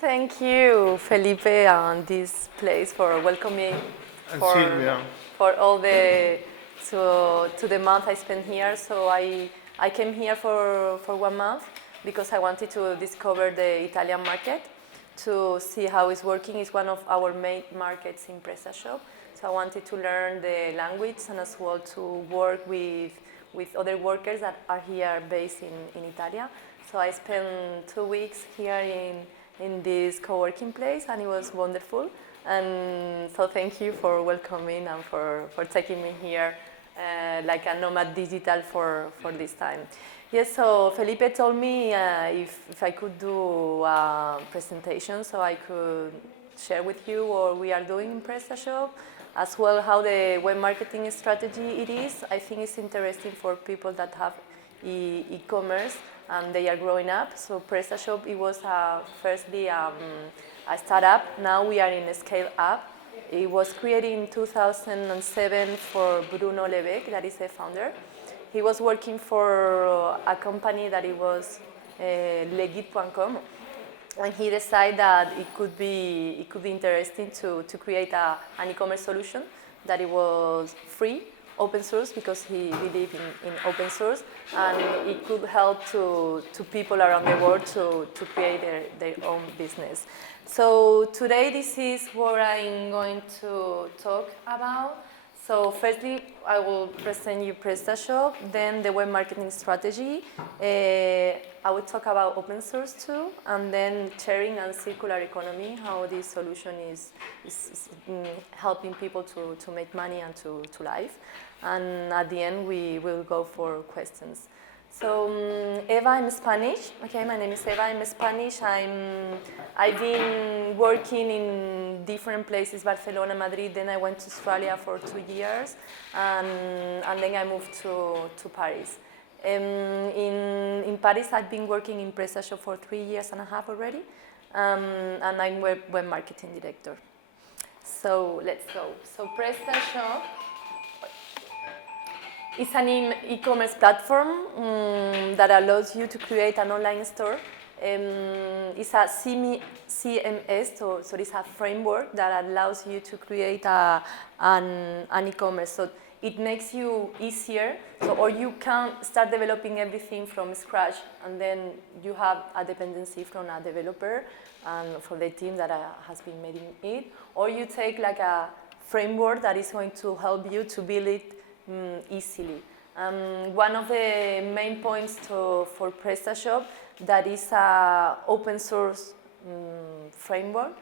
Thank you, Felipe, and this place for welcoming And for, Silvia. for all the to the month I spent here. So I came here for 1 month because I wanted to discover the Italian market to see how it's working. It's one of our main markets in Prestashop. So I wanted to learn the language and as well to work with other workers that are here based in Italia. So I spent 2 weeks here in this co-working place and it was wonderful. And so thank you for welcoming and for taking me here like a nomad digital for this time. Yes, so Felipe told me if I could do a presentation so I could share with you what we are doing in Prestashop, as well how the web marketing strategy it is. I think it's interesting for people that have e-commerce and they are growing up. So Prestashop, it was firstly a startup. Now we are in a scale up. It was created in 2007 for Bruno Lebec, that is the founder. He was working for a company that it was legit.com, and he decided that it could be interesting to create an e-commerce solution that it was free, open source, because he believed in open source, and it could help to people around the world to create their own business. So today this is what I'm going to talk about. So firstly, I will present you Prestashop, then the web marketing strategy. I will talk about open source too, and then sharing and circular economy, how this solution is helping people to make money and to live. And at the end, we will go for questions. So Eva, I'm Spanish. Okay, my name is Eva. I'm Spanish. I've been working in different places, Barcelona, Madrid. Then I went to Australia for 2 years, and then I moved to Paris. In Paris, I've been working in Prestashop for 3.5 years already, and I'm web marketing director. So let's go. So Prestashop. It's an e-commerce platform that allows you to create an online store. It's a CMS, so it's a framework that allows you to create an e-commerce. So it makes you easier, or you can start developing everything from scratch, and then you have a dependency from a developer and for the team that has been making it, or you take like a framework that is going to help you to build it easily. One of the main points for Prestashop, that is an open source framework,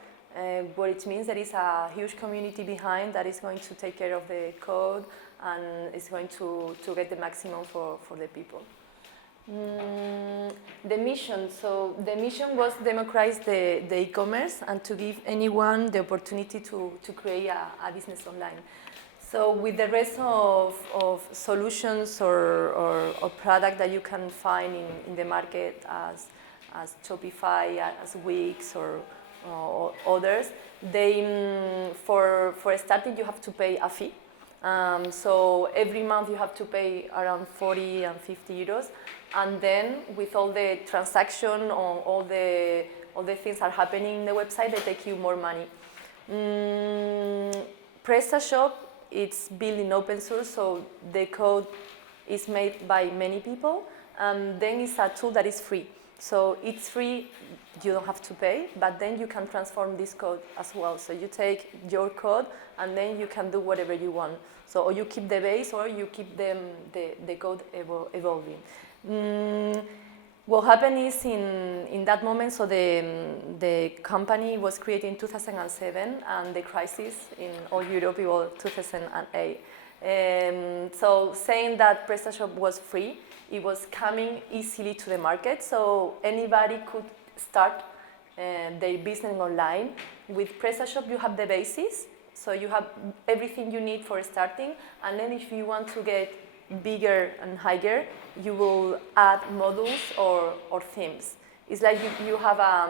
what it means there is a huge community behind that is going to take care of the code and is going to get the maximum for the people. The mission, so the mission was democratize the e-commerce and to give anyone the opportunity to create a business online. So with the rest of solutions or product that you can find in the market as Shopify, as Wix or others, they for starting you have to pay a fee. So every month you have to pay around 40 and 50 euros, and then with all the transaction or all the things are happening in the website, they take you more money. Prestashop, it's built in open source, so the code is made by many people. Then it's a tool that is free. So it's free, you don't have to pay, but then you can transform this code as well. So you take your code and then you can do whatever you want. So or you keep the base or you keep the code evolving. What happened is in that moment, so the company was created in 2007 and the crisis in all Europe was 2008. So saying that Prestashop was free, it was coming easily to the market, so anybody could start their business online. With Prestashop you have the basis, so you have everything you need for starting, and then if you want to get bigger and higher, you will add modules or themes. It's like you have a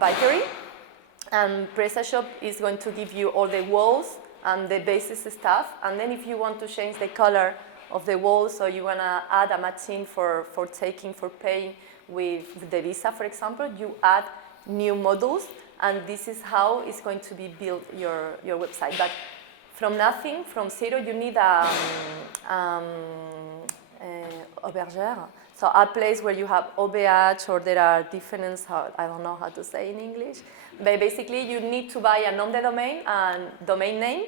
bakery, and Prestashop is going to give you all the walls and the basis stuff, and then if you want to change the color of the walls, or you want to add a machine for paying with the visa, for example, you add new modules, and this is how it's going to be built your website. But from nothing, from zero, you need aubergère. So a place where you have OBH, or there are different, I don't know how to say in English, but basically you need to buy a nom de domain and domain name,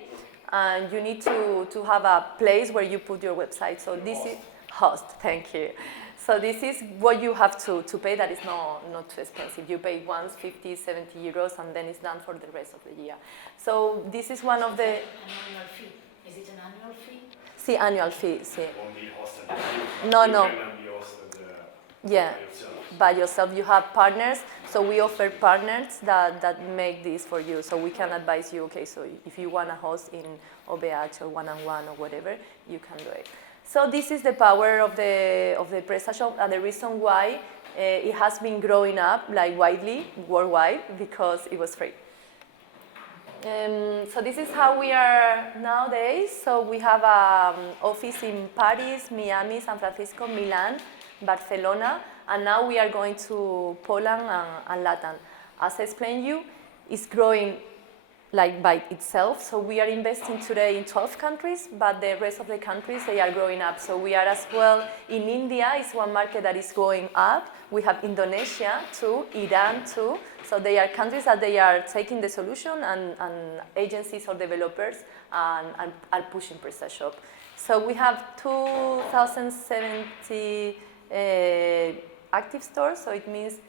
and you need to have a place where you put your website. So this is host, thank you. So this is what you have to pay. That is not too expensive. You pay once 50, 70 euros, and then it's done for the rest of the year. So this is one of the... An annual fee. Is it an annual fee? Sí, annual fee, sí. Only hosted. No. You cannot be hosted Yeah, by yourself. by yourself. You have partners, so we offer partners that make this for you. So we can advise you, okay, so if you want to host in OBH or one-on-one or whatever, you can do it. So this is the power of the Prestashop, and the reason why it has been growing up like widely, worldwide, because it was free. So this is how we are nowadays. So we have an office in Paris, Miami, San Francisco, Milan, Barcelona, and now we are going to Poland and Latin. As I explained you, it's growing like by itself. So we are investing today in 12 countries, but the rest of the countries, they are growing up. So we are as well in India, is one market that is going up. We have Indonesia too, Iran too. So they are countries that they are taking the solution, and agencies or developers and are pushing Prestashop. So we have 2,070 active stores, so it means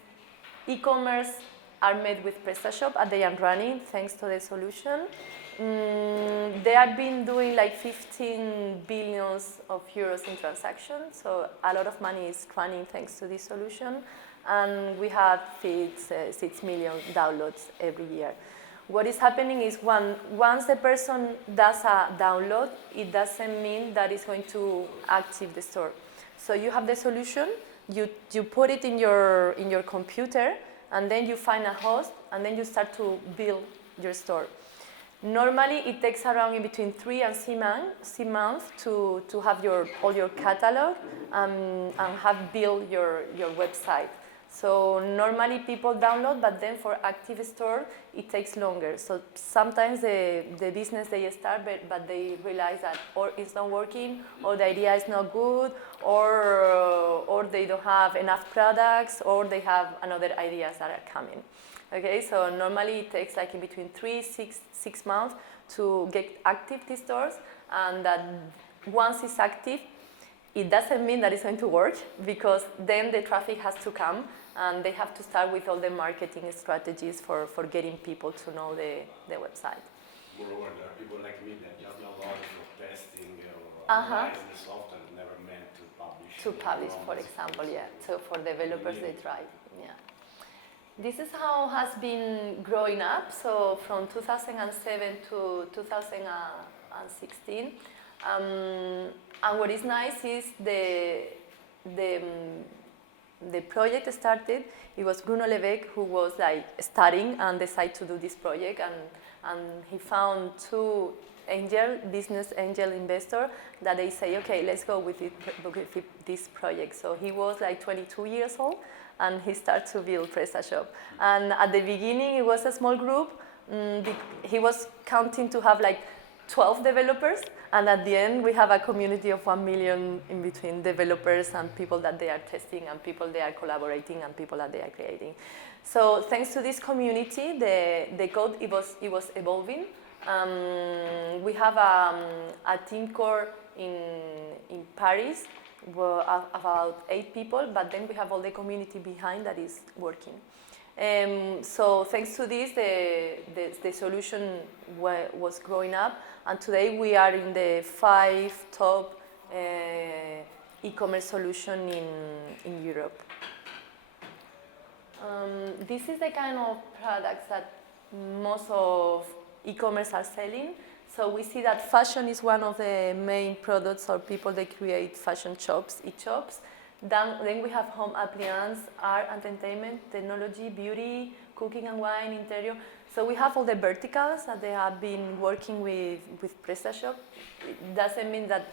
e-commerce are made with Prestashop, and they are running thanks to the solution. They have been doing like 15 billions of euros in transactions, so a lot of money is running thanks to this solution, and we have 6 million downloads every year. What is happening is once the person does a download, it doesn't mean that it's going to active the store. So you have the solution, you put it in your computer, and then you find a host, and then you start to build your store. Normally, it takes around in between 3 and 6 months to have all your catalog and have built your website. So normally people download, but then for active store, it takes longer. So sometimes the business they start, but they realize that or it's not working, or the idea is not good, or they don't have enough products, or they have another ideas that are coming. Okay, so normally it takes like in between 6 months to get active these stores, and that once it's active, it doesn't mean that it's going to work, because then the traffic has to come, and they have to start with all the marketing strategies for getting people to know the website. Moreover, there are people like me that just know how for testing or analyze the software, never meant to publish. To publish, for example, yeah. So for developers, they try, yeah. This is how has been growing up. So from 2007 to 2016. And what is nice is the project started. It was Bruno Levesque who was like studying and decided to do this project, and he found 2 business angel investor that they say, okay, let's go with this project. So he was like 22 years old, and he started to build Prestashop. And at the beginning, it was a small group. He was counting to have like 12 developers, and at the end we have a community of 1 million in between developers and people that they are testing, and people they are collaborating, and people that they are creating. So thanks to this community, the code it was evolving. We have a team core in Paris, about 8 people, but then we have all the community behind that is working. So thanks to this, the solution was growing up, and today we are in the 5 top e-commerce solution in Europe. This is the kind of products that most of e-commerce are selling. So we see that fashion is one of the main products, or people that create fashion shops, e-shops. Then we have home appliance, art, entertainment, technology, beauty, cooking and wine, interior. So we have all the verticals that they have been working with Prestashop. It doesn't mean that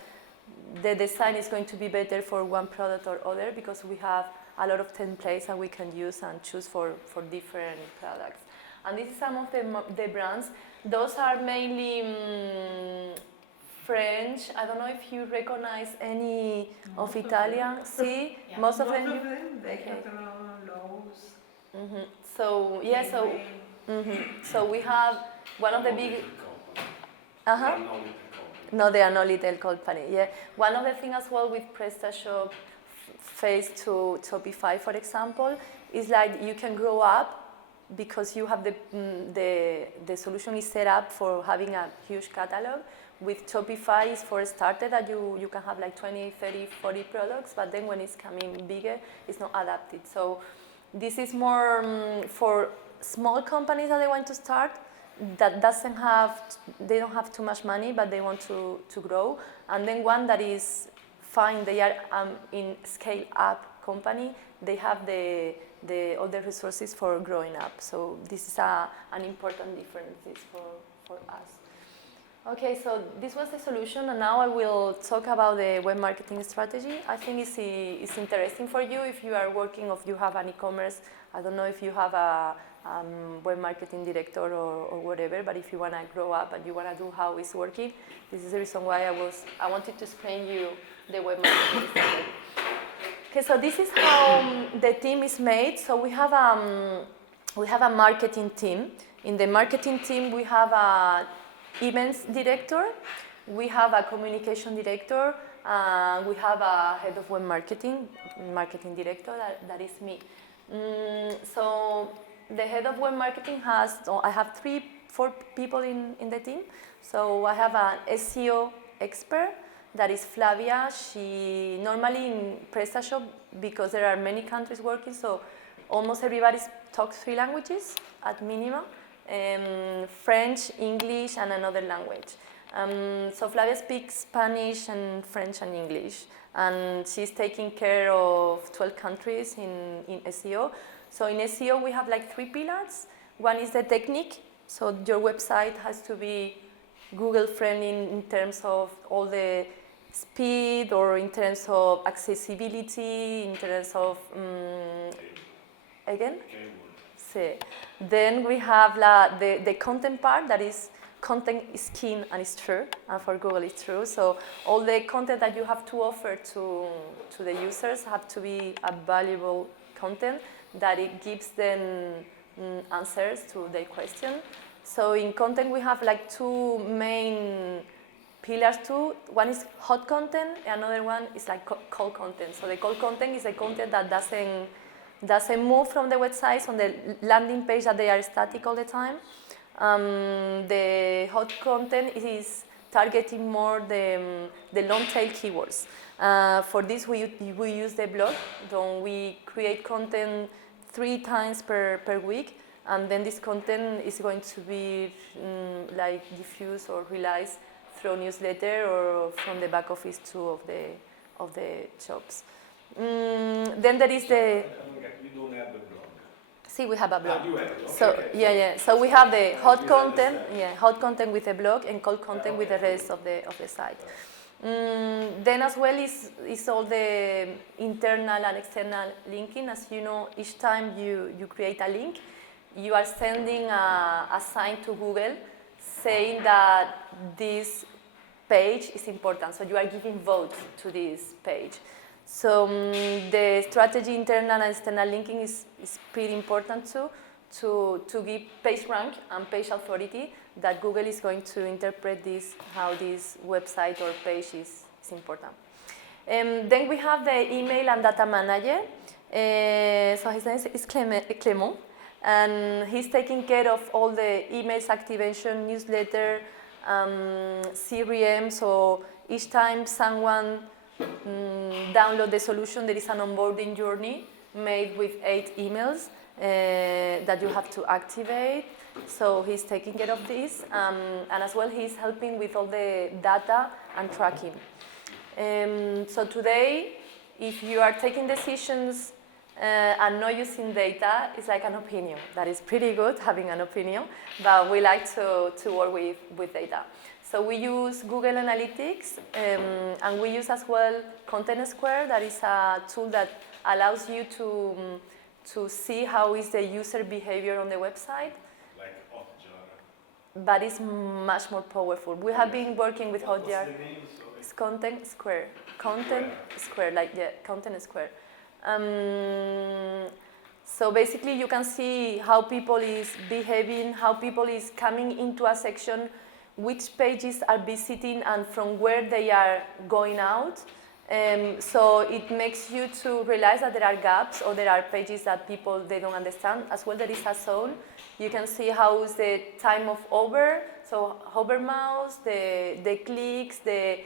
the design is going to be better for one product or other, because we have a lot of templates that we can use and choose for different products. And this is some of the brands. Those are mainly French. I don't know if you recognize any of Italian. See, Yeah. most of Most them. of them, Decathlon, Lowe's. Mm-hmm. So yeah, so so we have one of the big. Uh-huh. No, they are not little company. Yeah, one of the things as well with Prestashop phase to Shopify, for example, is like you can grow up because you have the solution is set up for having a huge catalog. With Shopify is for starter that you can have like 20, 30, 40 products, but then when it's coming bigger, it's not adapted. So this is more for small companies that they want to start, that they don't have too much money, but they want to grow. And then one that is fine, they are in scale up company, they have all the resources for growing up. So this is an important difference for us. Okay, so this was the solution, and now I will talk about the web marketing strategy. I think it's interesting for you if you are working or if you have an e-commerce. I don't know if you have a web marketing director or whatever, but if you want to grow up and you want to do how it's working, this is the reason why I wanted to explain you the web marketing strategy. Okay, so this is how the team is made. So we have a marketing team. In the marketing team, we have a events director, we have a communication director, we have a head of web marketing director, that is me. So the head of web marketing I have 4 people in the team. So I have an SEO expert, that is Flavia. She normally in Prestashop, because there are many countries working, so almost everybody talks 3 languages at minimum. French, English, and another language. So Flavia speaks Spanish and French and English, and she's taking care of 12 countries in SEO. So in SEO we have like 3 pillars. One is the technique, so your website has to be Google friendly in terms of all the speed, or in terms of accessibility, in terms of again? Sí. Then we have the content part, that is content is king and it's true, and for Google it's true. So all the content that you have to offer to the users have to be a valuable content, that it gives them answers to their question. So in content we have like 2 main pillars too. One is hot content, another one is like cold content. So the cold content is the content that doesn't move from the websites on the landing page, that they are static all the time. The hot content is targeting more the long tail keywords. For this we use the blog. We create content 3 times per week, and then this content is going to be like diffused or released through newsletter or from the back office too of the shops. Then there is the. You don't have the blog. See, we have a blog. You have it. Okay, So okay. yeah. So we have the hot content, hot content with the blog, and cold content with the rest of the site. Then as well is all the internal and external linking. As you know, each time you create a link, you are sending a sign to Google saying that this page is important. So you are giving vote to this page. So the strategy, internal and external linking, is pretty important too, to give page rank and page authority, that Google is going to interpret this, how this website or page is important. Then we have the email and data manager. So his name is Clément, and he's taking care of all the emails, activation, newsletter, CRM. So each time someone download the solution, there is an onboarding journey made with 8 emails that you have to activate. So he's taking care of this, and as well he's helping with all the data and tracking. So today, if you are taking decisions and not using data, it's like an opinion. That is pretty good, having an opinion, but we like to work with data. So we use Google Analytics, and we use as well Content Square. That is a tool that allows you to see how is the user behavior on the website, Like Hotjar. but it's much more powerful. We have been working with Hotjar. What's the name? Sorry. It's Content Square. Content Square, like yeah, Content Square. So basically you can see how people is behaving, how people is coming into a section, which pages are visiting and from where they are going out. So it makes you to realize that there are gaps or there are pages that people, they don't understand. As well, there is a zone. You can see how is the time of hover, so hover mouse, the clicks, the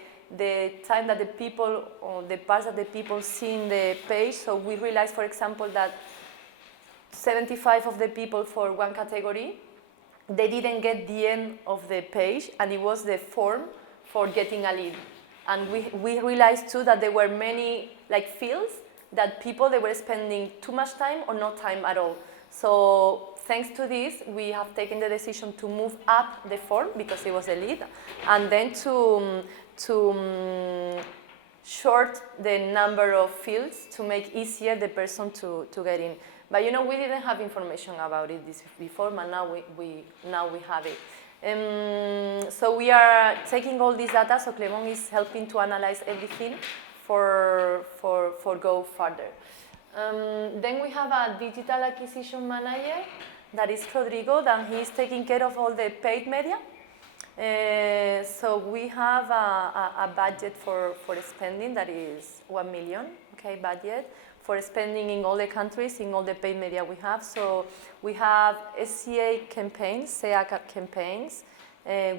time that the people, or the parts that the people see in the page. So we realize, for example, that 75 of the people for one category, they didn't get the end of the page, and it was the form for getting a lead. And we realized too that there were many like fields that people, they were spending too much time or no time at all. So thanks to this, we have taken the decision to move up the form because it was a lead, and then to short the number of fields to make easier the person to get in. But you know, we didn't have information about it before, but now we have it. So we are taking all this data, so Clement is helping to analyze everything for go further. Then we have a digital acquisition manager, that is Rodrigo, and he is taking care of all the paid media. So we have a budget for spending that is 1 million, okay, budget for spending in all the countries, in all the paid media we have. So we have SEA campaigns, SEA campaigns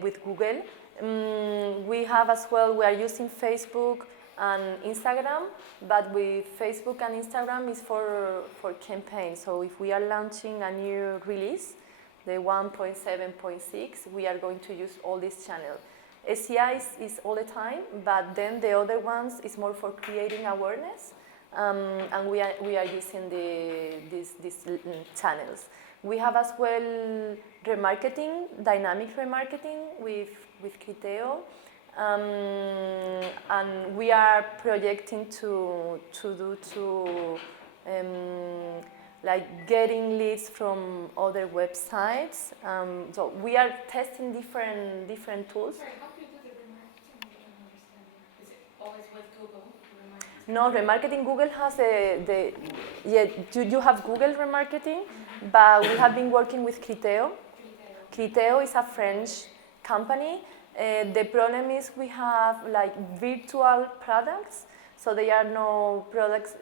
with Google. We have as well, we are using Facebook and Instagram, but with Facebook and Instagram is for campaigns. So if we are launching a new release, the 1.7.6, we are going to use all these channels. SEI is all the time, but then the other ones is more for creating awareness, and we are using these channels. We have as well remarketing, dynamic remarketing with Criteo, and we are projecting to like getting leads from other websites. So we are testing different tools. Sorry, how do you do the remarketing? I don't understand. Is it always with Google? Remarketing? No, remarketing, Google has you have Google remarketing, but we have been working with Criteo. Criteo is a French company. The problem is we have like virtual products. So they are no products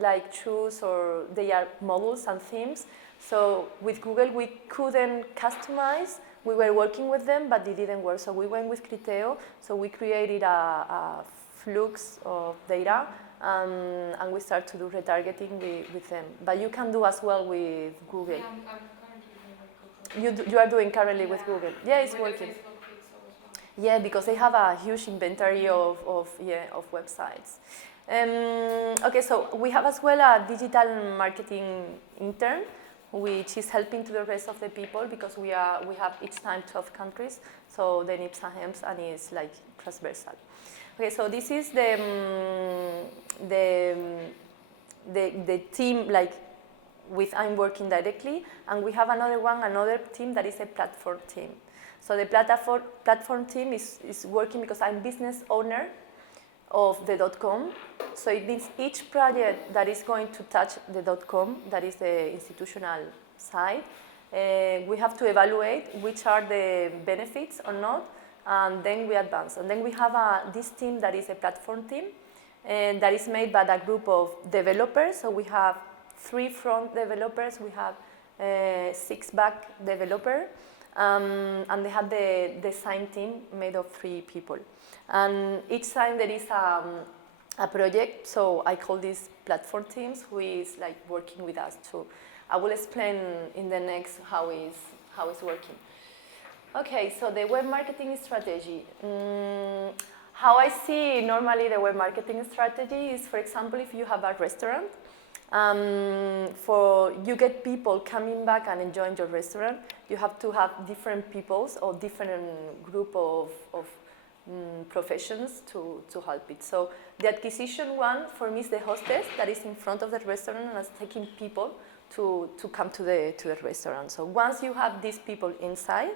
like shoes, or they are modules and themes. So with Google, we couldn't customize. We were working with them, but it didn't work. So we went with Criteo. So we created a flux of data, and we start to do retargeting with them. But you can do as well with Google. Yeah, I'm currently doing with Google. You are doing currently with Google. Yeah, it's With the working. Facebook pixel as well. Yeah, because they have a huge inventory of websites. Okay, so we have as well a digital marketing intern, which is helping to the rest of the people, because we have each time 12 countries, so they need some help, and it's like transversal. Okay, so this is the team like with I'm working directly, and we have another team that is a platform team. So the platform team is working because I'm business owner of the .com. So it means each project that is going to touch the .com, that is the institutional side, we have to evaluate which are the benefits or not, and then we advance. And then we have this team that is a platform team, and that is made by a group of developers. So we have 3 front developers, we have 6 back developers. And they have the design team made of 3 people. And each time there is a project, so I call these platform teams, who is like working with us too. I will explain in the next how it's working. Okay, so the web marketing strategy. How I see normally the web marketing strategy is, for example, if you have a restaurant, you get people coming back and enjoying your restaurant, you have to have different peoples or different group of professions to help it. So the acquisition one for me is the hostess that is in front of the restaurant and is taking people to come to the restaurant. So once you have these people inside,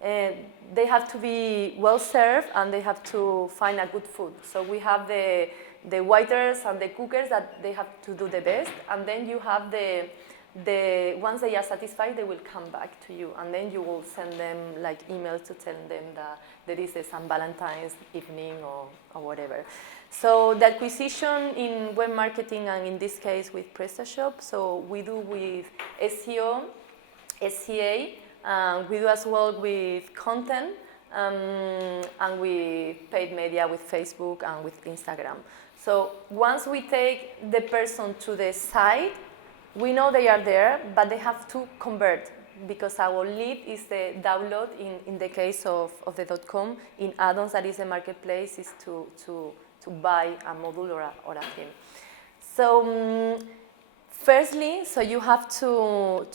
they have to be well served and they have to find a good food. So we have the waiters and the cookers that they have to do the best, and then you have the once they are satisfied, they will come back to you, and then you will send them like emails to tell them that there is a San Valentine's evening or whatever. So the acquisition in web marketing, and in this case with Prestashop, so we do with SEO, SEA, we do as well with content, and with paid media with Facebook and with Instagram. So once we take the person to the site, we know they are there, but they have to convert, because our lead is the download in the case of the .com. In add-ons, that is the marketplace, is to buy a module or a theme. So firstly, so you have to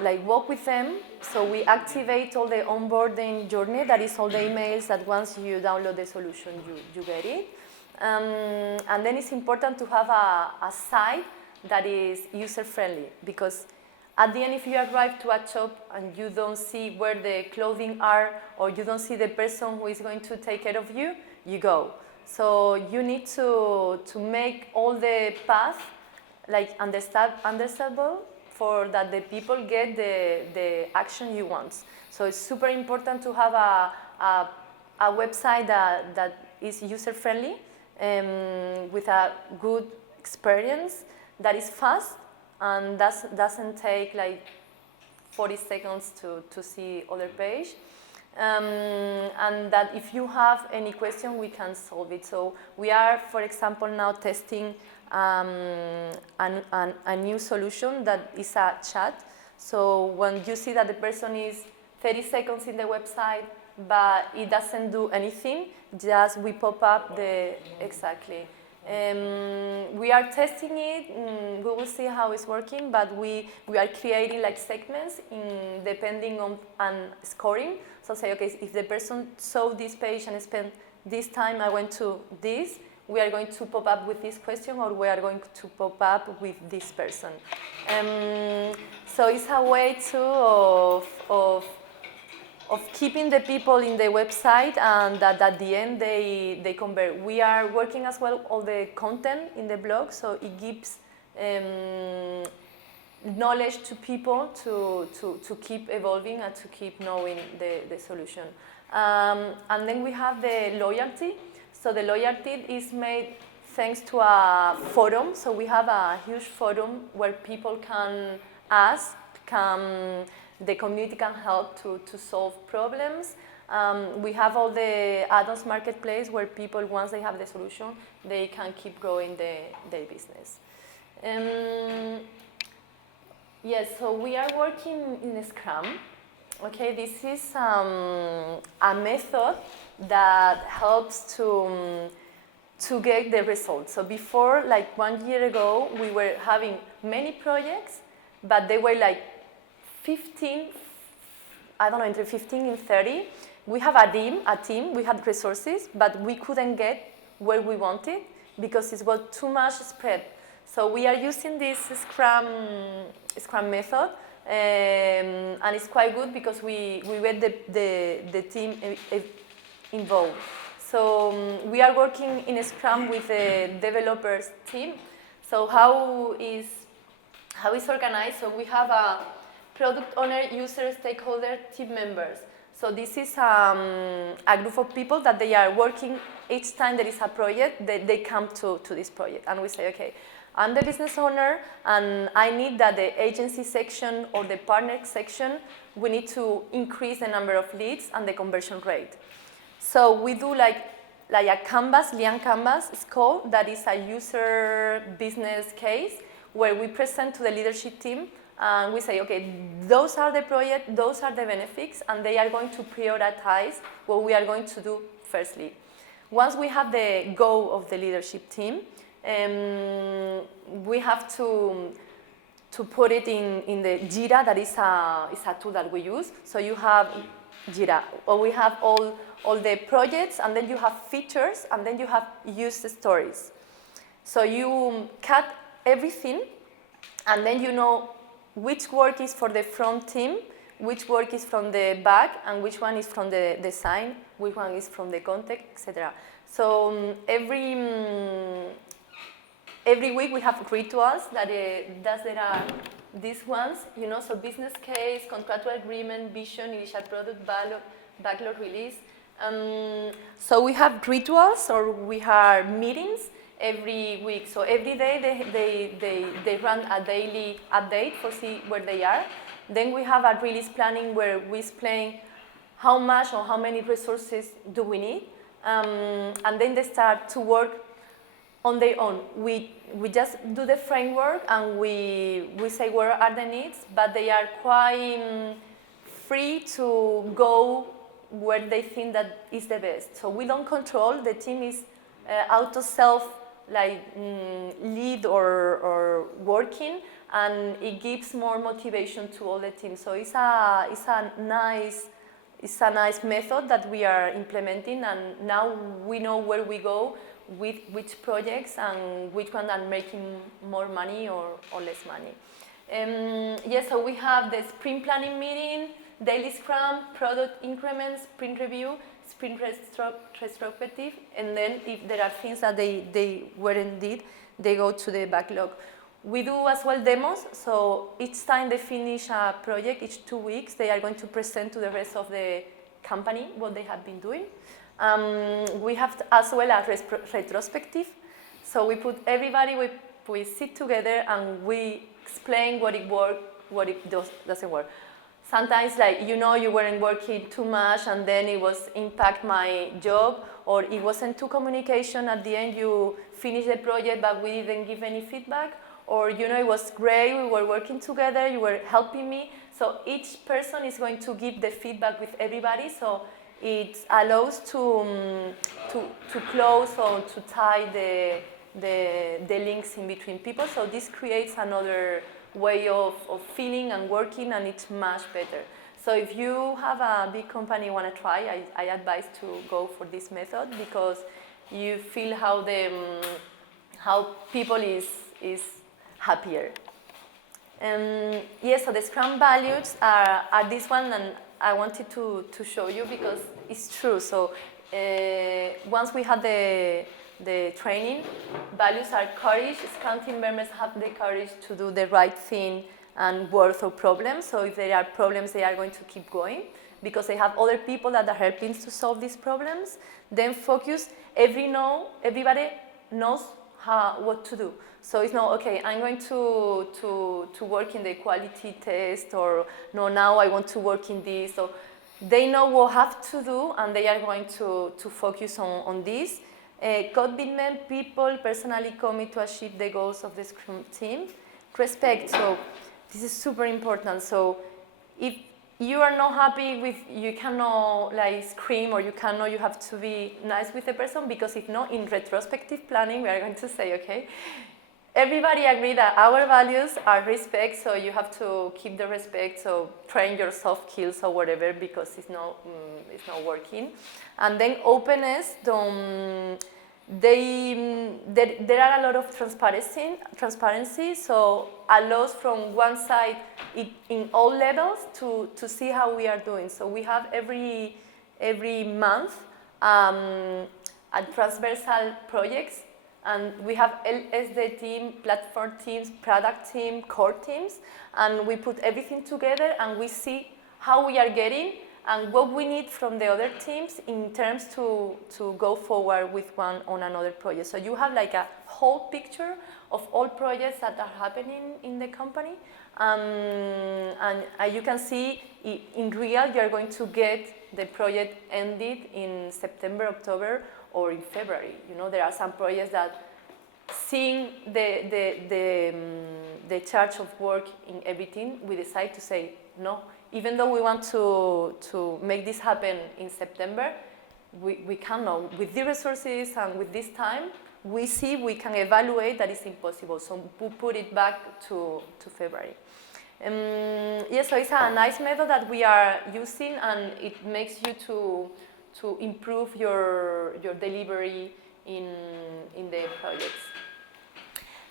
like work with them. So we activate all the onboarding journey. That is all the emails that once you download the solution, you get it. And then it's important to have a site that is user-friendly, because at the end, if you arrive to a shop and you don't see where the clothing are, or you don't see the person who is going to take care of you, you go. So you need to make all the path like understandable, for that the people get the action you want. So it's super important to have a website that is user-friendly, with a good experience, that is fast and doesn't take like 40 seconds to see other page. And that if you have any question, we can solve it. So we are, for example, now testing a new solution that is a chat. So when you see that the person is 30 seconds in the website, but it doesn't do anything, just we pop up exactly. We are testing it, we will see how it's working, but we are creating like segments depending on scoring. So say, okay, if the person saw this page and spent this time, I went to this, we are going to pop up with this question, or we are going to pop up with this person. So it's a way too of keeping the people in the website, and that at the end they convert. We are working as well all the content in the blog, so it gives knowledge to people to keep evolving and to keep knowing the solution. And then we have the loyalty. So the loyalty is made thanks to a forum. So we have a huge forum where people can ask, the community can help to solve problems. We have all the add-ons marketplace where people, once they have the solution, they can keep growing their business. Yes, so we are working in Scrum. Okay, this is a method that helps to get the results. So before, like 1 year ago, we were having many projects, but they were like 15, I don't know, entre 15 and 30. We have a team, we had resources, but we couldn't get where we wanted because it was too much spread. So we are using this Scrum method, and it's quite good because we get the team involved. So we are working in Scrum with the developers team. So how is organized? So we have a product owner, user, stakeholder, team members. So this is a group of people that they are working. Each time there is a project, they come to this project, and we say, okay, I'm the business owner, and I need that the agency section or the partner section, we need to increase the number of leads and the conversion rate. So we do like a canvas, Lian canvas, it's called, that is a user business case where we present to the leadership team and we say, okay, those are the projects, those are the benefits, and they are going to prioritize what we are going to do firstly. Once we have the go of the leadership team, we have to put it in the Jira, that is a tool that we use. So you have Jira. Or we have all the projects, and then you have features, and then you have use stories. So you cut everything, and then you know which work is for the front team, which work is from the back, and which one is from the design, which one is from the content, etc. So every week we have rituals that there are these ones, so business case, contractual agreement, vision, initial product, backlog release. So we have rituals, or we have meetings every week. So every day they run a daily update for see where they are. Then we have a release planning where we explain how much or how many resources do we need. And then they start to work on their own. We just do the framework, and we say where are the needs, but they are quite free to go where they think that is the best. So we don't control, the team is lead or working, and it gives more motivation to all the team. So it's a nice method that we are implementing, and now we know where we go with which projects and which one are making more money or less money. So we have the sprint planning meeting, daily scrum, product increments, sprint review, sprint retrospective, and then if there are things that they weren't did, they go to the backlog. We do as well demos, so each time they finish a project, each 2 weeks, they are going to present to the rest of the company what they have been doing. We have as well a retrospective, so we put everybody, we sit together and we explain what it worked, what it doesn't work. Sometimes you weren't working too much and then it was impact my job, or it wasn't too communication at the end, you finished the project but we didn't give any feedback, or it was great, we were working together, you were helping me. So each person is going to give the feedback with everybody, so it allows to close or to tie the links in between people. So this creates another way of feeling and working, and it's much better. So if you have a big company you want to try, I advise to go for this method, because you feel how people is happier. So the Scrum values are this one, and I wanted to show you because it's true. So once we had the training, values are courage. Scrum team members have the courage to do the right thing and work through problems. So if there are problems, they are going to keep going because they have other people that are helping to solve these problems. Then focus. Everybody knows what to do. So it's not, okay, I'm going to work in the quality test, or no, now I want to work in this. So they know what have to do, and they are going to focus on this. Commitment, people personally commit to achieve the goals of the Scrum team. Respect, so this is super important. So if you are not happy with, you cannot scream, or you have to be nice with the person, because if not, in retrospective planning, we are going to say, okay, everybody agree that our values are respect, so you have to keep the respect, so train your soft skills or whatever, because it's not working. And then openness, there are a lot of transparency, so allows from one side in all levels to see how we are doing. So we have every month a transversal projects, and we have LSD team, platform teams, product team, core teams, and we put everything together and we see how we are getting and what we need from the other teams in terms to go forward with one on another project. So you have a whole picture of all projects that are happening in the company, and you can see in real you are going to get the project ended in September, October, or in February. There are some projects that, seeing the charge of work in everything, we decide to say no. Even though we want to make this happen in September, we cannot. With the resources and with this time, we see we can evaluate that it's impossible. So we put it back to February. Yes, so it's a nice method that we are using, and it makes you to improve your delivery in the projects.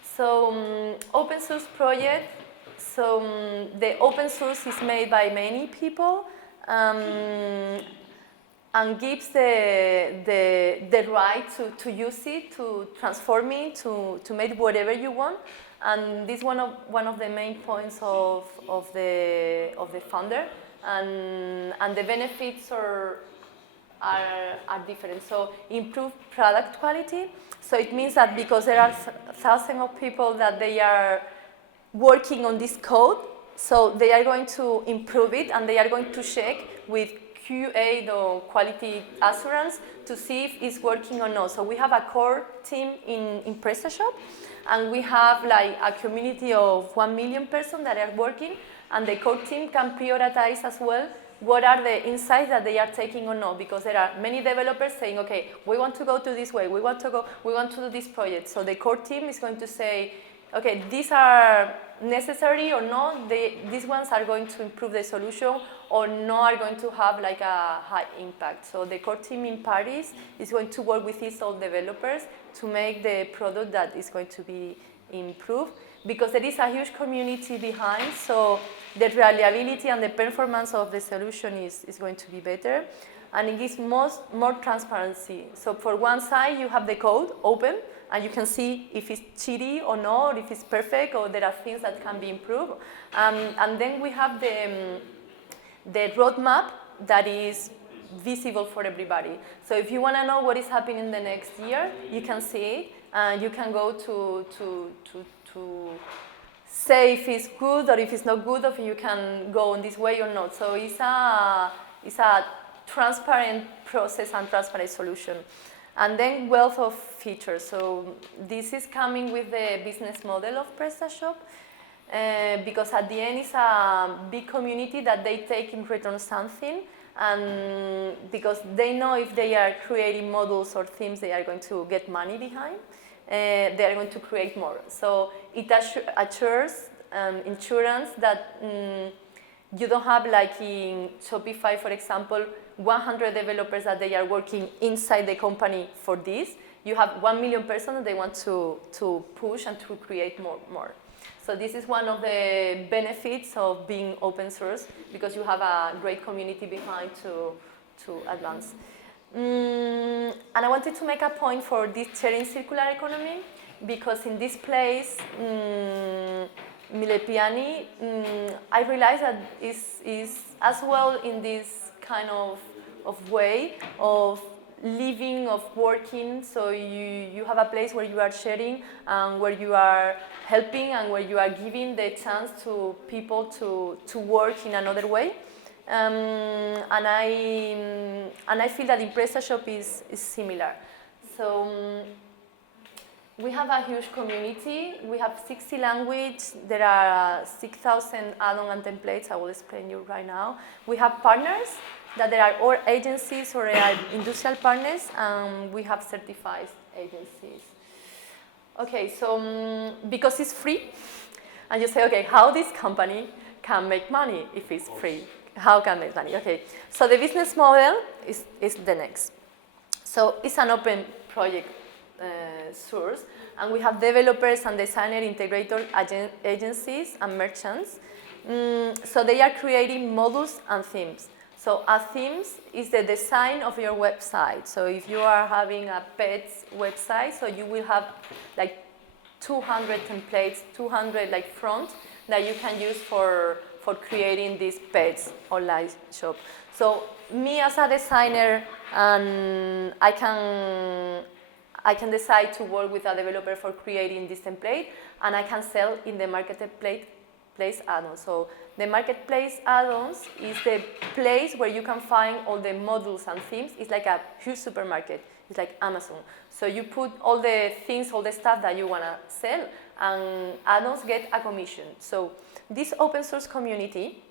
So open source project. So the open source is made by many people and gives the right to use it, to transform it, to make whatever you want. And this is one of the main points of the founder, and the benefits are different. So improve product quality. So it means that because there are thousands of people that they are working on this code, so they are going to improve it, and they are going to check with QA, the quality assurance, to see if it's working or not. So we have a core team in Prestashop, and we have like a community of 1 million persons that are working, and the core team can prioritize as well what are the insights that they are taking or not, because there are many developers saying, okay, we want to go to this way, we want to do this project. So the core team is going to say, okay, these are necessary or not, these ones are going to improve the solution or not, are going to have like a high impact. So the core team in Paris is going to work with these all developers to make the product that is going to be improved, because there is a huge community behind, so the reliability and the performance of the solution is going to be better, and it gives more transparency. So for one side you have the code open, and you can see if it's cheaty or not, or if it's perfect, or there are things that can be improved. And then we have the roadmap that is visible for everybody. So if you want to know what is happening in the next year, you can see it, and you can go to say if it's good or if it's not good, or if you can go in this way or not. So it's a transparent process and transparent solution. And then wealth of features. So this is coming with the business model of Prestashop, because at the end it's a big community that they take in return something, and because they know if they are creating models or themes, they are going to get money behind. They are going to create more. So it assures insurance that you don't have, like in Shopify, for example, 100 developers that they are working inside the company for this. You have 1 million persons that they want to push and to create more. So this is one of the benefits of being open source, because you have a great community behind to advance. And I wanted to make a point for this sharing circular economy, because in this place, Millepiani, I realized that is as well in this kind of way of living, of working. So you have a place where you are sharing, where you are helping, and where you are giving the chance to people to work in another way. And I feel that in Prestashop is similar. So we have a huge community. We have 60 languages. There are 6,000 add-ons and templates. I will explain you right now. We have partners, that there are or agencies or industrial partners, and we have certified agencies. Okay, so because it's free, and you say, okay, how this company can make money if it's free? How can make money? Okay, so the business model is the next. So it's an open project source, and we have developers and designer integrator agencies and merchants. So they are creating modules and themes. So a themes is the design of your website. So if you are having a pets website, so you will have like 200 templates, 200 like fronts that you can use for creating this pets online shop. So me as a designer, I can decide to work with a developer for creating this template, and I can sell in the marketplace add-ons. So the marketplace add-ons is the place where you can find all the modules and themes. It's like a huge supermarket. It's like Amazon. So you put all the things, all the stuff that you want to sell, and add-ons get a commission. So this open source community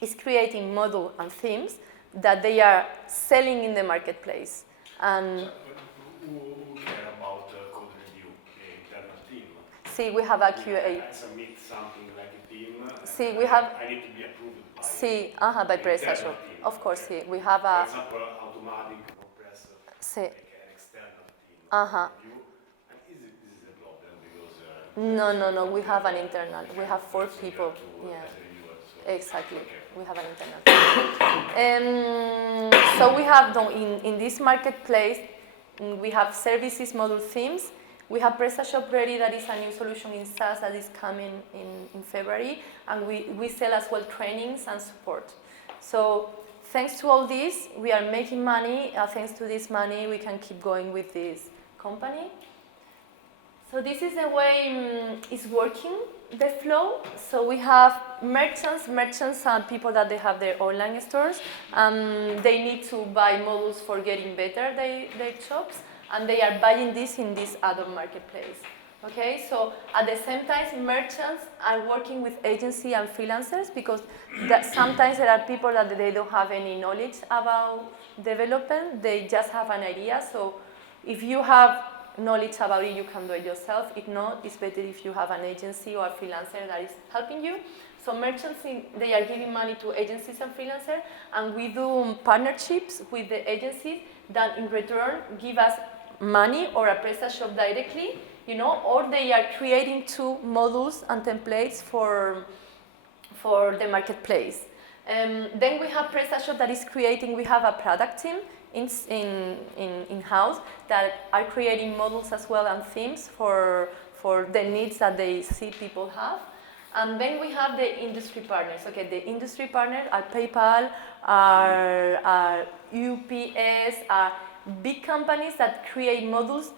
is creating module and themes that they are selling in the marketplace. And who care about code review? The internal team? see, we have a QA. I submit something like a team. See, we have. I need to be approved by. See, by the Prestashop. internal team. Of course, Okay. see, we have For a. example, automatic compressor, See, like an external team. You, and this is a problem because. no. We have an internal. We have 4 people. Yeah. Exactly. Okay. We have an internal. So we have in this marketplace, we have services, module themes. We have Prestashop Ready, that is a new solution in SaaS that is coming in February, and we sell as well trainings and support. So thanks to all this, we are making money. Thanks to this money, we can keep going with this company. So this is the way it's working, the flow. So we have merchants are people that they have their online stores. They need to buy modules for getting better their shops, and they are buying this in this add-on marketplace. Okay, so at the same time, merchants are working with agency and freelancers because sometimes there are people that they don't have any knowledge about development, they just have an idea. So if you have knowledge about it, you can do it yourself. If not, it's better if you have an agency or a freelancer that is helping you. So merchants, they are giving money to agencies and freelancers, and we do partnerships with the agencies that in return give us money or a Prestashop directly, or they are creating 2 modules and templates for the marketplace. Then we have Prestashop that is creating, we have a product team in-house that are creating modules as well and themes for the needs that they see people have. And then we have the industry partners. Okay, the industry partners are PayPal, are UPS, are big companies that create modules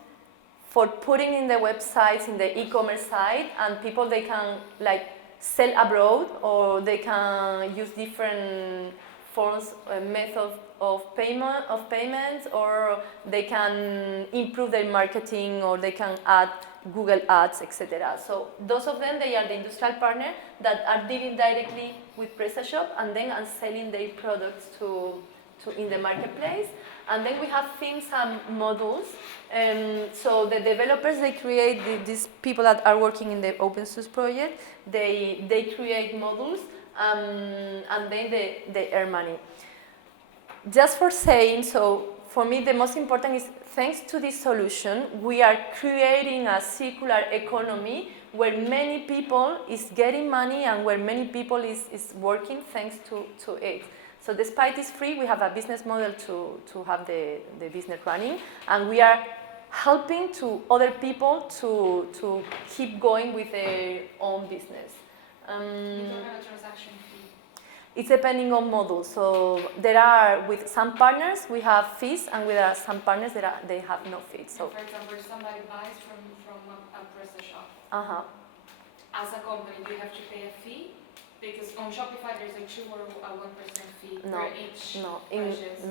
for putting in the websites, in the e-commerce site, and people they can sell abroad, or they can use different forms, methods of payments, or they can improve their marketing, or they can add Google Ads, etc. So those of them, they are the industrial partners that are dealing directly with Prestashop and then selling their products to in the marketplace. And then we have themes and modules. So the developers, they create these people that are working in the open source project. They create modules, and then they earn money. Just for saying, so for me the most important is, thanks to this solution, we are creating a circular economy where many people is getting money and where many people is working thanks to it. So despite it's free, we have a business model to have the business running, and we are helping to other people to keep going with their own business. You don't have a transaction fee? It's depending on models. So there are, with some partners, we have fees, and with some partners, they have no fees. So, for example, if somebody buys from a Prestashop, as a company, do you have to pay a fee? Because on Shopify, there's a 2 or a 1% fee for each purchase.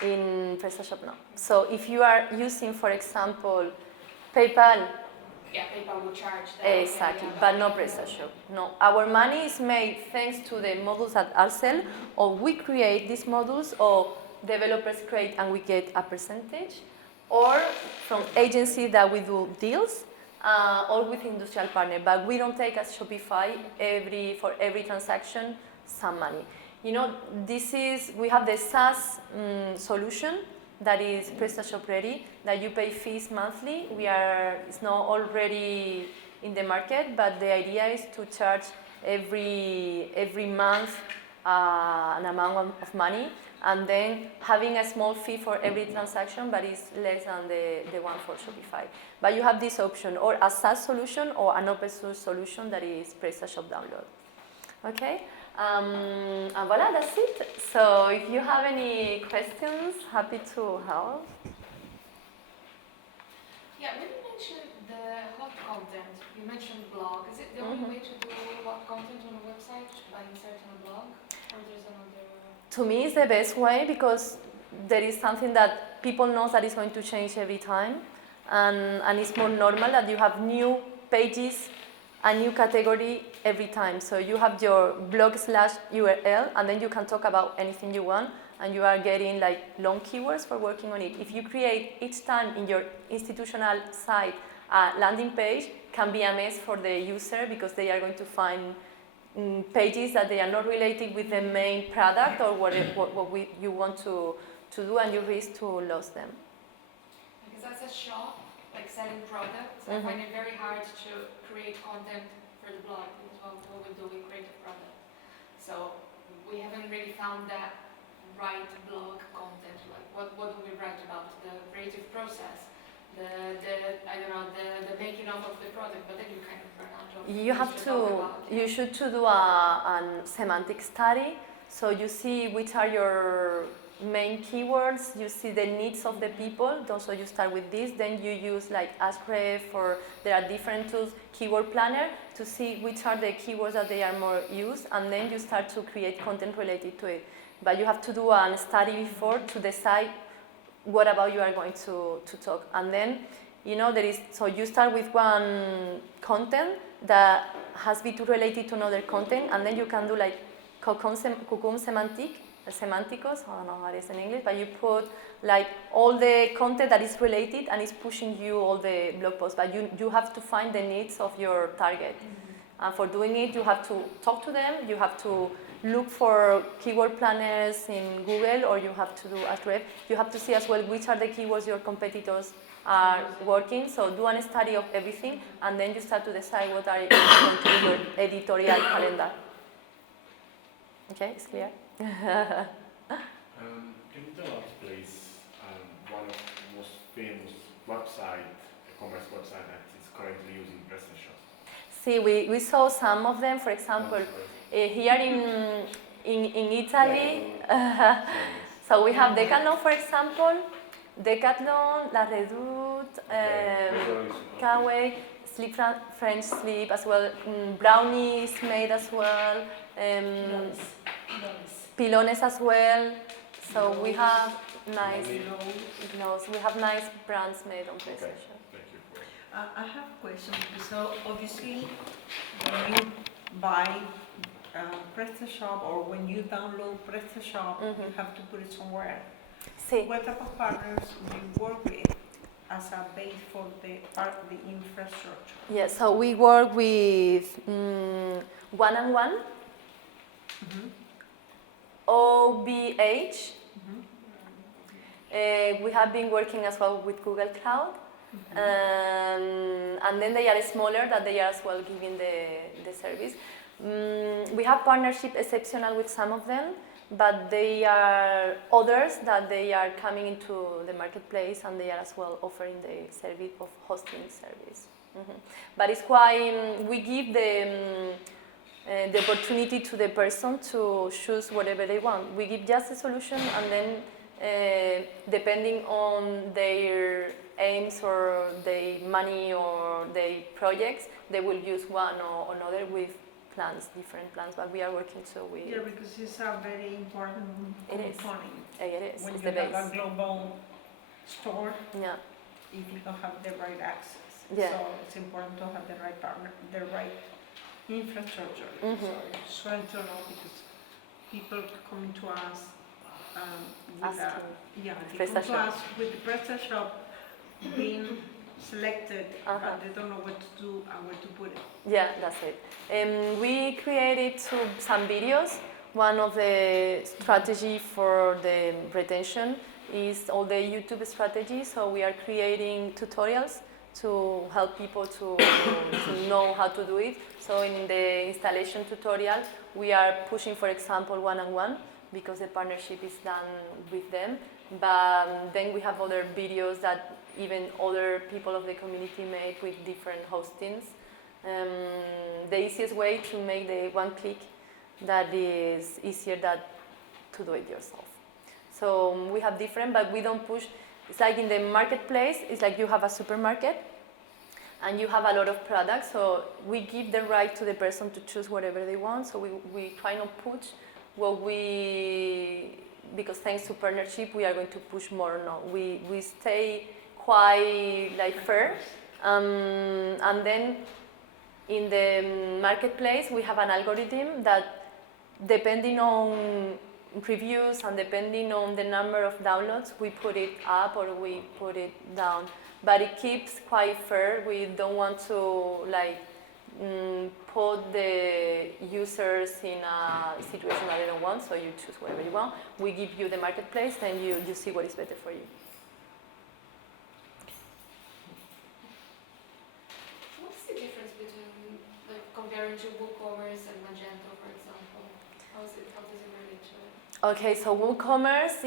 In Prestashop, no. So if you are using, for example, PayPal. Yeah, PayPal will charge that. Exactly, but no Prestashop. No, our money is made thanks to the modules that are sell, or we create these modules, or developers create and we get a percentage, or from agencies that we do deals, or with industrial partner. But we don't take as Shopify for every transaction some money. We have the SaaS solution that is Prestashop Ready, that you pay fees monthly. It's not already in the market, but the idea is to charge every month an amount of money, and then having a small fee for every transaction, but it's less than the one for Shopify. But you have this option, or a SaaS solution, or an open source solution that is Prestashop download. Okay? And voila, that's it. So if you have any questions, happy to help. Yeah, when you mentioned the hot content, you mentioned blog. Is it the only way to do hot content on a website, by inserting a blog, or there's another? To me, it's the best way, because there is something that people know that is going to change every time, and it's more normal that you have new pages, a new category every time. So you have your blog/URL, and then you can talk about anything you want, and you are getting long keywords for working on it. If you create each time in your institutional site a landing page, can be a mess for the user, because they are going to find pages that they are not related with the main product or what you want to do, and you risk to lose them. Because as a shop, like selling products, I find it very hard to create content for the blog, because what we do, we create a product. So we haven't really found that right blog content, like what do we write about, the creative process, the making of the product, but then you kind of run out of You should do a semantic study, so you see which are your main keywords, you see the needs of the people, so you start with this, then you use like Ahrefs, or there are different tools, keyword planner, to see which are the keywords that they are more used, and then you start to create content related to it. But you have to do a study before to decide what about you are going to talk. And then, so you start with one content that has been related to another content, and then you can do like cocon semanticos, I don't know how it is in English, but you put like all the content that is related and is pushing you all the blog posts, but you have to find the needs of your target. And for doing it, you have to talk to them, you have to look for keyword planners in Google, or you have to do Ahrefs. You have to see as well which are the keywords your competitors are working, so do a study of everything, and then you start to decide what are going to be your editorial calendar. Okay, it's clear? Can you tell us, please, one of the most famous e-commerce website that is currently using Prestashop? See, we saw some of them, for example, here in Italy, so we have Decathlon, for example, Decathlon, La Redoute, Kawaii, French Sleep as well, brownies made as well, pilones as well. So we have nice brands made on Prestashop. I have a question, so obviously when you buy Prestashop, or when you download Prestashop, you have to put it somewhere. Sí. What type of partners do you work with as a base for the infrastructure? Yeah, so we work with One-on-One, OBH. We have been working as well with Google Cloud, and then they are smaller, that they are as well giving the service. We have partnership exceptional with some of them, but they are others that they are coming into the marketplace, and they are as well offering the service of hosting service. But it's quite, we give the opportunity to the person to choose whatever they want. We give just a solution, and then depending on their aims or their money or their projects, they will use one or another with plans, different plans, but we are working so we... Yeah, because it's a very important component. It is. When it's you the have base. a global store, Yeah. if you don't have the right access. Yeah. So it's important to have the right partner, the right infrastructure. Mhm. So I just want to know, because people coming to us with they come to Prestashop. us with the Prestashop being selected, but they don't know what to do and where to put it. Yeah, that's it. We created some videos. One of the strategy for the retention is all the YouTube strategies. So we are creating tutorials to help people to know how to do it. So in the installation tutorial, we are pushing, for example, One-on-One, because the partnership is done with them. But then we have other videos that even other people of the community made with different hostings. The easiest way to make the one click that is easier than to do it yourself. So we have different, but we don't push. It's like in the marketplace, it's like you have a supermarket and you have a lot of products, so we give the right to the person to choose whatever they want. So we try not push what because thanks to partnership, we are going to push more. No, we stay quite like fair, and then in the marketplace we have an algorithm that, depending on reviews and depending on the number of downloads, we put it up or we put it down, but it keeps quite fair. We don't want to like put the users in a situation that they don't want, so you choose whatever you want. We give you the marketplace, then you see what is better for you. What's the difference between, like, comparing to WooCommerce and Magento, for example? How does it relate to it? Okay, so WooCommerce